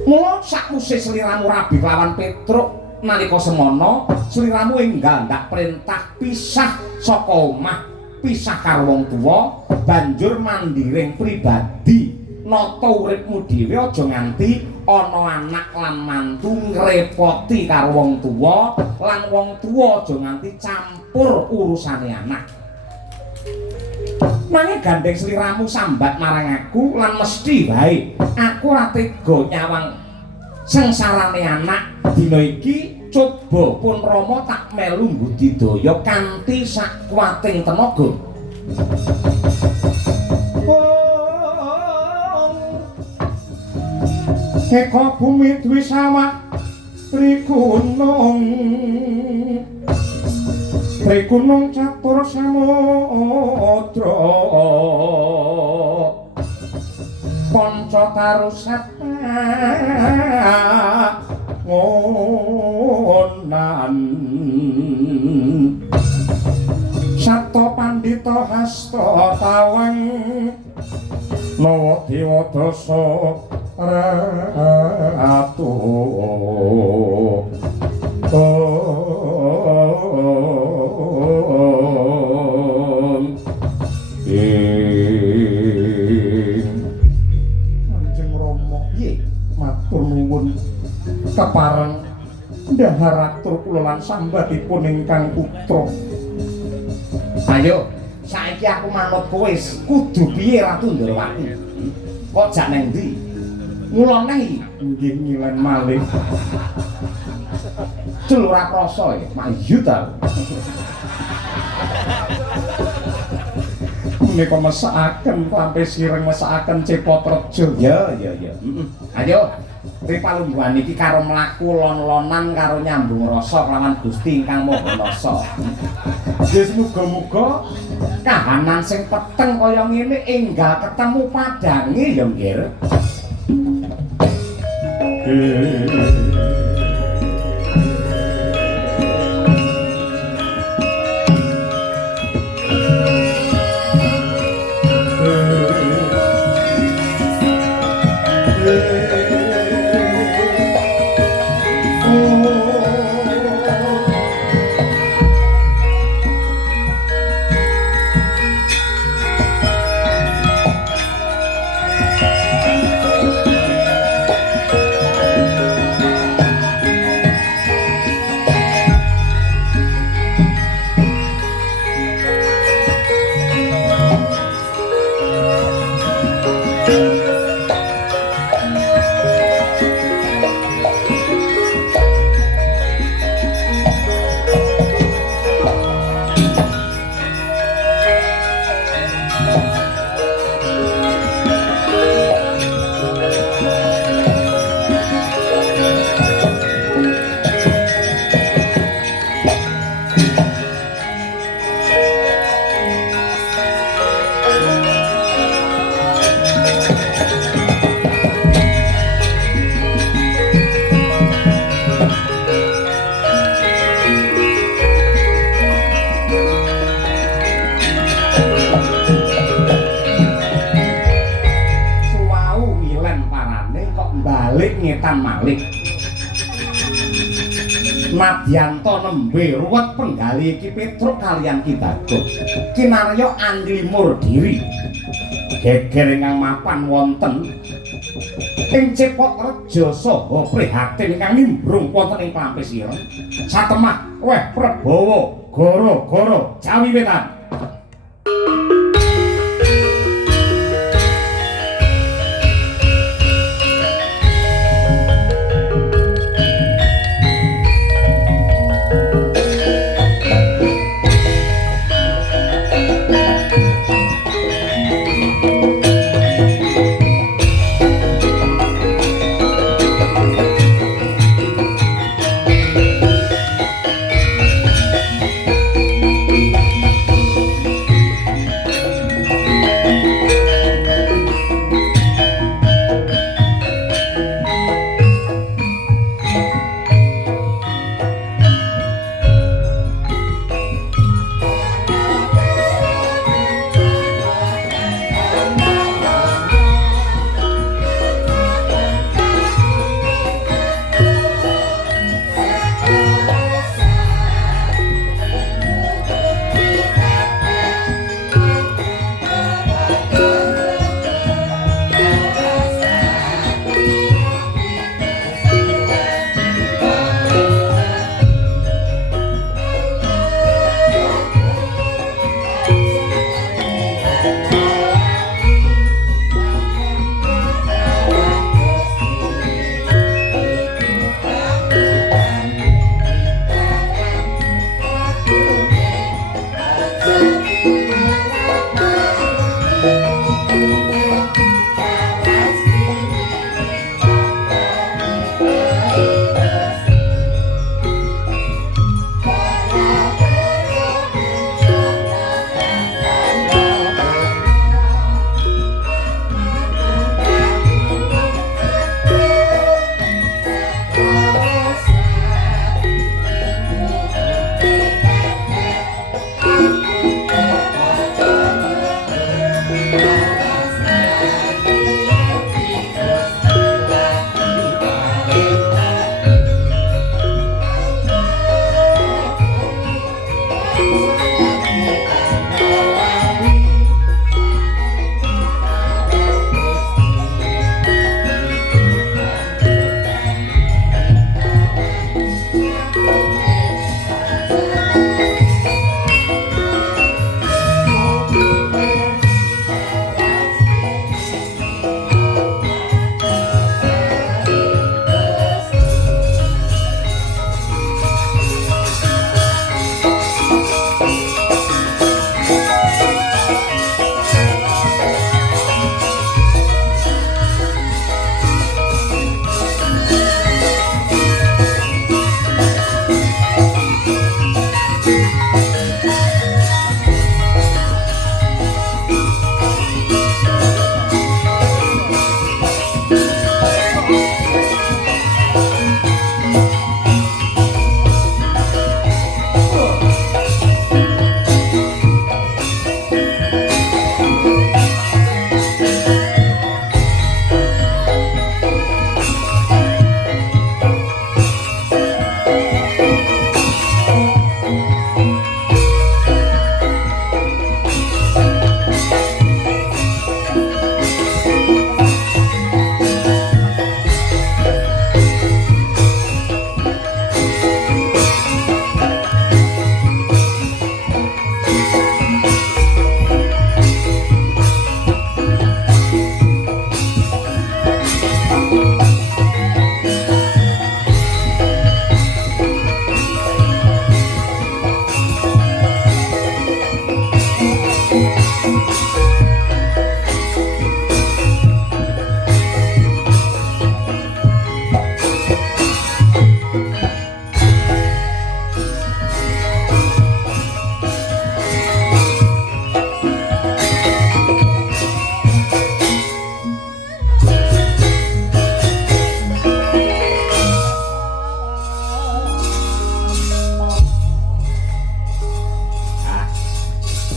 Mula sakmuse sliramu rabi kelawan Petruk nalika semono sliramu enggal ndak perintah pisah saka omah, pisah karo wong tuwa, banjur mandiring pribadi nata uripmu dhewe aja nganti ana anak lan mantu ngrepoti karo wong tuwa lan wong tuwa aja nganti campur urusane anak. Nanging gandeng sliramu sambat marang aku lan mesti wae aku ora tega nyawang sengsarane anak dina iki. Coba pun Rama tak melu budidaya kanthi sak kuwating tenaga. Eka bumi duwi sawah Trigunung catur samudra panca tarusat ngonan sato pandita hasta tawang nawa dewa dasa ratu Kanjeng Rama piye matur nuwun kepareng ndaharatur kula lan sambatipun ingkang putra. Ayo saiki aku manut kowe kudu piye Ratu Ndrawati? Kok jak nang ndi? Mula neh Nggih ngilen malih. Jul ora krasa ya, mak yu ta. Menika mesakaken sampe sireng mesakaken Cepotrejo. Ya. Ayo, ripalungguhan iki karo mlaku lon-lonan karo nyambung rasa kelawan Gusti ingkang Maha Nasa. Wis muga-muga kahanan sing peteng kaya ngene enggal ketemu padange ya nggih. Ngetan malih Nadyanto nembe ruwet penggali iki Petruk kalian Ki Bagong kinarya andlimur diri geger ingkang mapan wonten ing Cepotrejo saha prihatin ingkang nimbrung wonten ing Klampis Ireng satemah weh Prabawa gara-gara Jawi Wetan.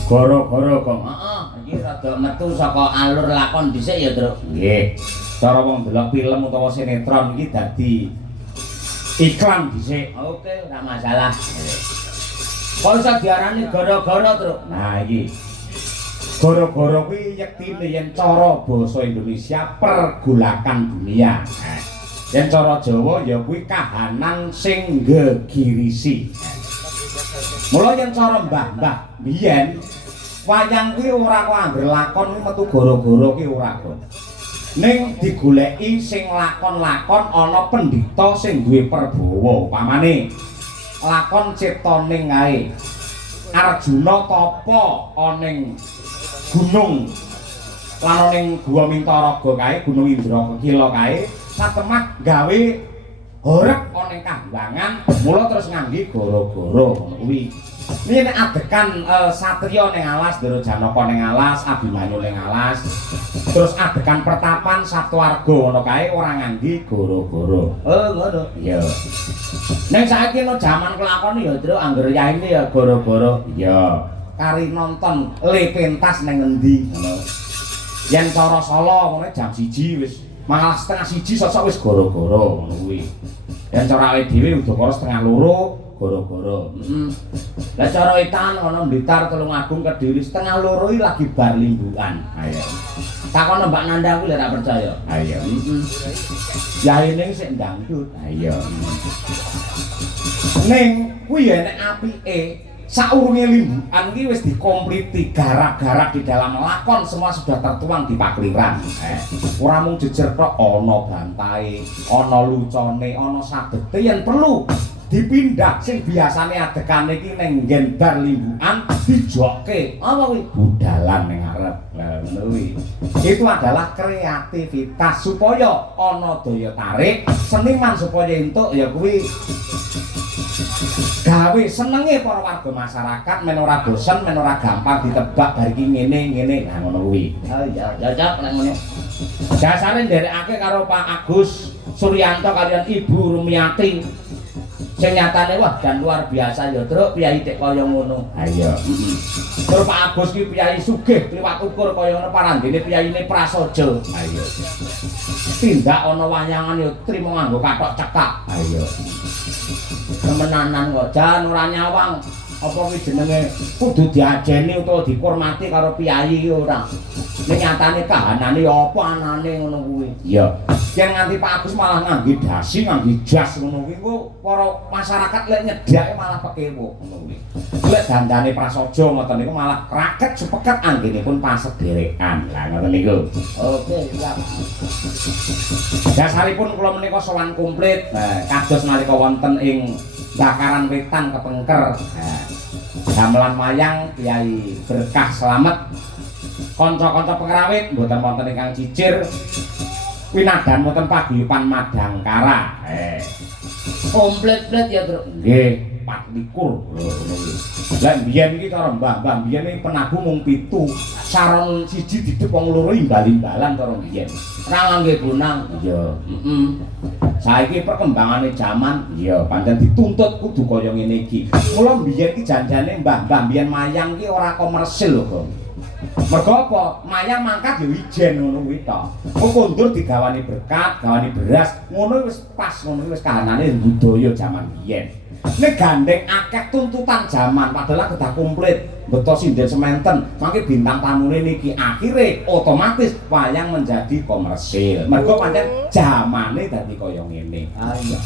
Gara-gara kok. Heeh, iki rada metu saka alur lakon dhisik ya, Truk. Nggih. Cara wong delok film utawa sinetron iki dadi iklan dhisik. Oke, ora masalah. Kok iso diarani gara-gara, Truk? Nah iki. Gara-gara kuwi yektine yen cara basa Indonesia pergolakan dunia. Nah, yen cara Jawa ya kuwi kahanan sing gegirisi. Mula yen cara mbah-mbah biyen wayang kuwi ora kok angger lakon kuwi metu gara-gara kuwi ora kok. Ning digoleki sing lakon-lakon ana pendhita sing duwe perbawa. Upamane lakon ciptaning kae Arjuna tapa aning gunung lan ning Guwa Mintaraga kae Gunung Indra Kekila kae satemah gawe horeg ana ing kahyangan mula terus ngangge gara-gara ngono kuwi. Ini nek adegan satriya ning alas, Ndara Janaka ning alas, Abimanyu ning alas. Terus adegan pertapan Saptawarga ngono kae ora ngangge gara-gara. Oh, ngono. Iya. Ning saiki no jaman kelakon ya, Truk, angger yaine ya gara-gara. Iya. Kari nonton le pentas ning endi ngono. Yen cara Solo ngene jam 1 wis malah setengah 1 sosok wis gara-gara ngono kuwi. Yen cara awake dhewe udakara setengah 2 gara-gara. Lah cara etan ana Blitar Tulungagung Kediri setengah 2 iki lagi bar limbukan. Ayo. Takono Mbak Nanda kuwi lek ora percaya. Ayo. Yae ning sik ndangdut. Ayo. Ning kuwi ya nek apike saurunge limbukan iki wis dikompliti garap-garap di dalam lakon semua sudah tertuang di pakliran. Ora mung jejer tok ana bantahe, ana lucone, ana sabete yen perlu dipindah sing biasane adegane iki ning nggen bar limbukan dijokke apa kuwi budalan ning arep. Lah ngono kuwi. Itu adalah kreativitas supaya ana daya tarik seniman supaya entuk ya kuwi gawe senenge para warga masyarakat men ora bosen men ora gampang ditebak bar iki ngene nah ngono kuwi. Oh iya, cocok nek ngono. Dasare nderekake karo Pak Agus Suryanto kalian Ibu Rumiati. Sing nyatane wah dan luar biasa ya, Truk, piyai tek kaya ngono. Ha iya. Terus Pak Agus ki piyai sugih liwat ukur kaya ngono parandene piyaine prasaja. Ha iya. Tindak ana wayangan ya trimo nganggo kathok cekak. Ha iya. Temenanan kok jan ora nyawang. Apa kuwi jenenge kudu diajeni utawa dihormati karo piyai iki ora. Ning nyatane kahanane ya apa anane ngono kuwi. Iya. Yen nganti Pak Agus malah ngangge dasi, ngangge jas ngono kuwi kok para masyarakat lek nyedhake malah pekewo ngono kuwi. Lek dandane prasaja ngoten niku malah raket sepeket anggenipun pasederekan. Lah ngoten niku. Oke, siap. Dasaripun kula menika sowan komplit. Kados nalika wonten ing Bakaran Wetan kepengker. Gamelan wayang Kyai Berkah Slamet. Kanca-kanca pengrawit mboten wonten ingkang cicir. Winadan wonten paguyuban Madangkara. Komplit-plit ya, Truk. Nggih, 24. Lah biyen iki cara mbah-mbah biyen iki penabuh mung 7. Saron siji didhep wong loro imbal-imbalan cara biyen. Ora ngangge bonang. Iya, Saiki perkembangane jaman, iya pancen dituntut kudu kaya ngene iki. Mula biyen iki janjane mbah-mbah biyen mayang iki ora komersil lho, Kang. Mergo apa? Mayang mangkat ya ijen ngono kuwi to. Kok kondur digawani berkat, gawani beras, ngono wis pas, ngono wis kahanane budaya jaman biyen. Nek gandeng akeh tuntutan jaman padahal kedah komplit. Beto sinden sementen, mangke bintang tamune niki akhire otomatis wayang menjadi komersil. Mergo pancen jamane dadi kaya ngene. Ah iya.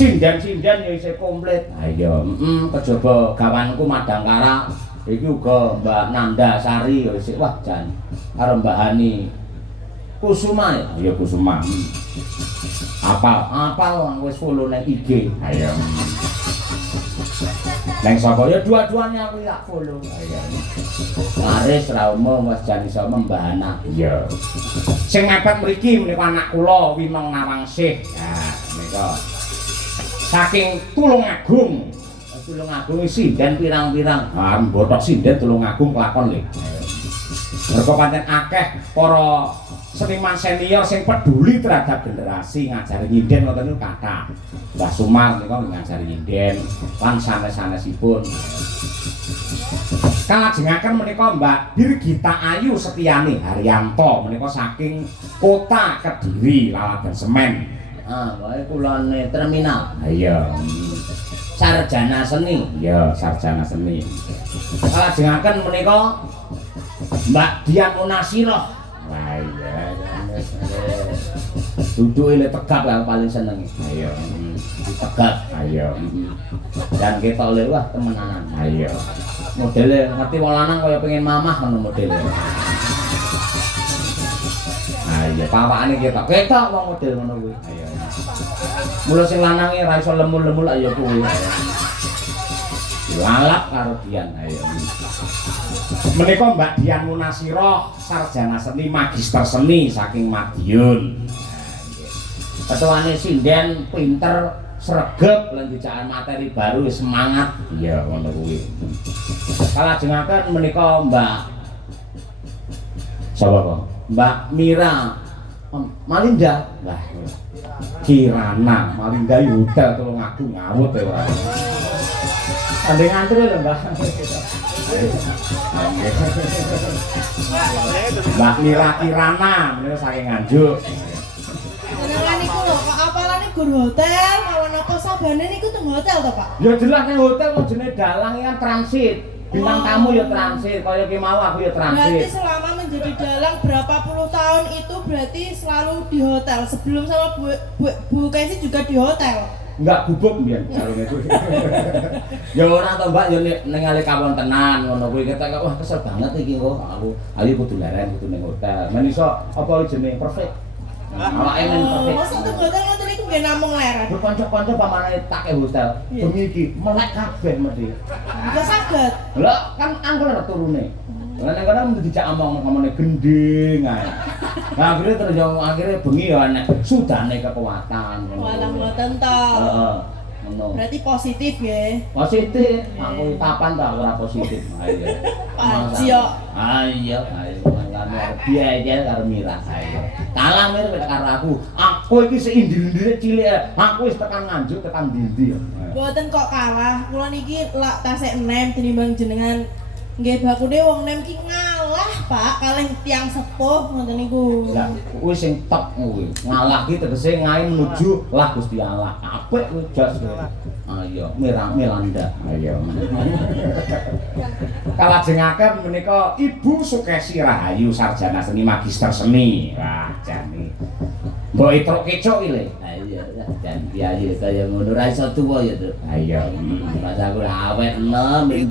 Sinden-sinden ya isih komplit. Ha iya, kejaba gawanku Madangkara iki uga Mbak Nanda Sari ya isih wah jan karo Mbak Hani Kusuma ya. Iya Kusuma. Apal wis follow nang IG. Ha iya. Neng sapa ya dua-duanya aku tak follow. Iya. Laris Raumo Mas Jan iso membahana. Iya. Sing mepet mriki menika anak kula Winong Nawangsih. Nah, menika saking Tulungagung. Tulungagung sinden pirang-pirang. Ah, mbotok sinden Tulungagung kelakon lho. Mergo pancen akeh para seniman senior sing peduli terhadap generasi ngajari nyinden ngoten niku kathah. Mbah Sumar niku ngajari nyinden lan sanes-sanesipun. Kalajengaken menika Mbak Birgita Ayu Setiani Haryanto menika saking Kota Kediri Laladan Semen. Ah, wae kulone terminal. Iya. Sarjana seni. Iya, sarjana seni. Kalajengaken menika Mbak Dian Munasiroh. Wah iya. Duduke le tegap yang paling seneng. Ayo. Tegap. Ayo. Dan ketok le wah temenanan. Ayo. Modele ngerti wong lanang kaya pengen mamah ngono modele. Ayo, Pawakane ketok. Ketok wong model ngono kuwi. ayo. Mula sing lanange ra iso lemul-lemul ayo kuwi. Lalap karo Dian. Ayo. Menika Mbak Dian Munasiroh sarjana seni magister seni saking Madiun. Ketuane sinden pinter sregep lan dijakan materi baru semangat. Iya, ngono kuwi. Kalajengaken menika Mbak Sapa kok? Mbak Mira Malinda. Lah, Kirana Malinda hotel tulung aku ngawut ya ora. Sambil ngantri lho Mbak. Mbak Mira Kirana menika saking Nganjuk. Jenengan niku lho, kok apalane gur hotel, mawon apa sabane niku teng hotel to, Pak? Ya jelas ning hotel kok jenenge dalang kan transit. Bintang tamu ya transit, kaya ki mau aku ya Berarti transit. selama menjadi dalang berapa puluh tahun itu berarti selalu di hotel. Sebelum sama Bu Kesi juga di hotel. Enggak gubuk mbiyen kalune kuwi. Ya ora to Mbak, ya ning ale kawontenan ngono kuwi ketok wah kesel banget iki kok. Ayo kudu leren kudu ning hotel. Men iso apa jenenge perfect. Awake men perfect. Masa teng hotel ngoten niku nggih namung leren. Kanca-kanca pamane tak ke hotel. Iya. Bengi iki melek kabeh mesti. Enggak saged. Lho kan angkel turune. Lah nek kana mesti dijak omong-omongane gending ae. Nah akhirnya terus yo akhirnya bengi yo enek sudane kekuatan ngono. Walah mboten to. Heeh. Ngono. Berarti positif ya. Positif, aku tapan ta ora positif. Ayo. Paji yo. Ayo, ayo. Mangane arep biaya karo Mira ayo. Kalah mir karo aku. Aku iki sik indir-indire cilik. Aku wis tekan Nganjuk tekan ndi-ndi. Mboten kok kalah. Kula niki lak tasik enem tinimbang jenengan. Nggih bakune wong nem ki ngalah, Pak, kalih tiyang sepuh ngoten niku. Lah, kuwi sing top kuwi. Ngalah ki tegese ngae menuju lah Gusti Allah. Apik kuwi jas. Ayo, Mira Melanda. Ayo. Kalajengaken menika Ibu Sukesi Rahayu sarjana seni magister seni. Wah, jane. Mbok etruk kecuk iki lho. Ayo, jan piye kaya ngono ra iso tuwa ya, Tru. Ayo. Mas aku awet enom mbiyen